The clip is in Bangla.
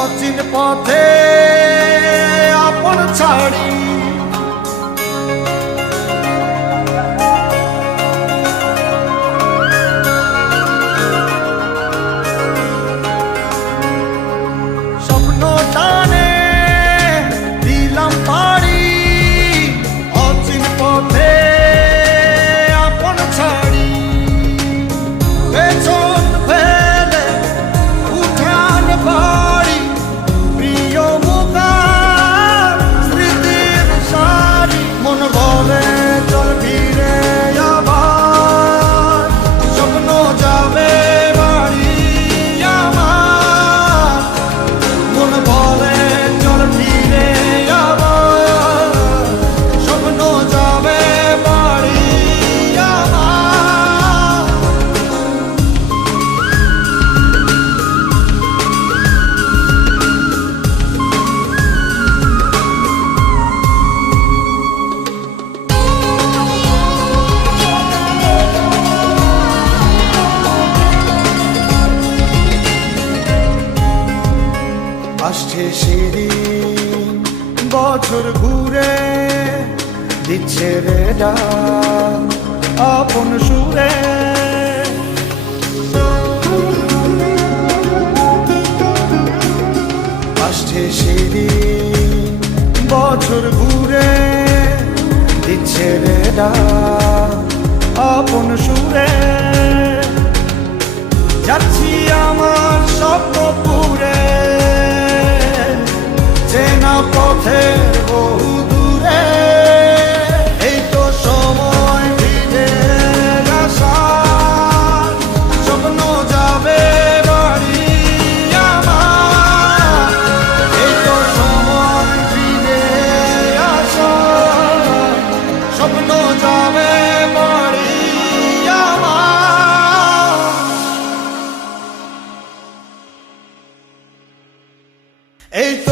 অচিন পথে আপন ছাড়ি স্বপ্ন টানে দিলাম পাড়ি অচিন পথে আপন ছাড়ি পেছন ফেলে উঠান বাড়ি প্রিয় মুখার স্মৃতির সারি মন বলে চল ফিরে আবার স্বপ্ন যাবে বাড়ি আমার মন বলে চল ফিরে আবার স্বপ্ন যাবে বাড়ি আমার আসছে সেদিন বছর ঘুরে দিচ্ছে রে ডাক আপন সুরে আসছে সেদিন বছর ঘুরে দিচ্ছে রে ডাক আপন সুরে যাচ্ছি আমার স্বপ্ন পুরে চেনা পথের বহু দূরে এই তো সময় ফিরে আসার স্বপ্ন যাবে বাড়ি আমার এই তো সময় ফিরে আসার স্বপ্ন যাবে বাড়ি আমার এই তো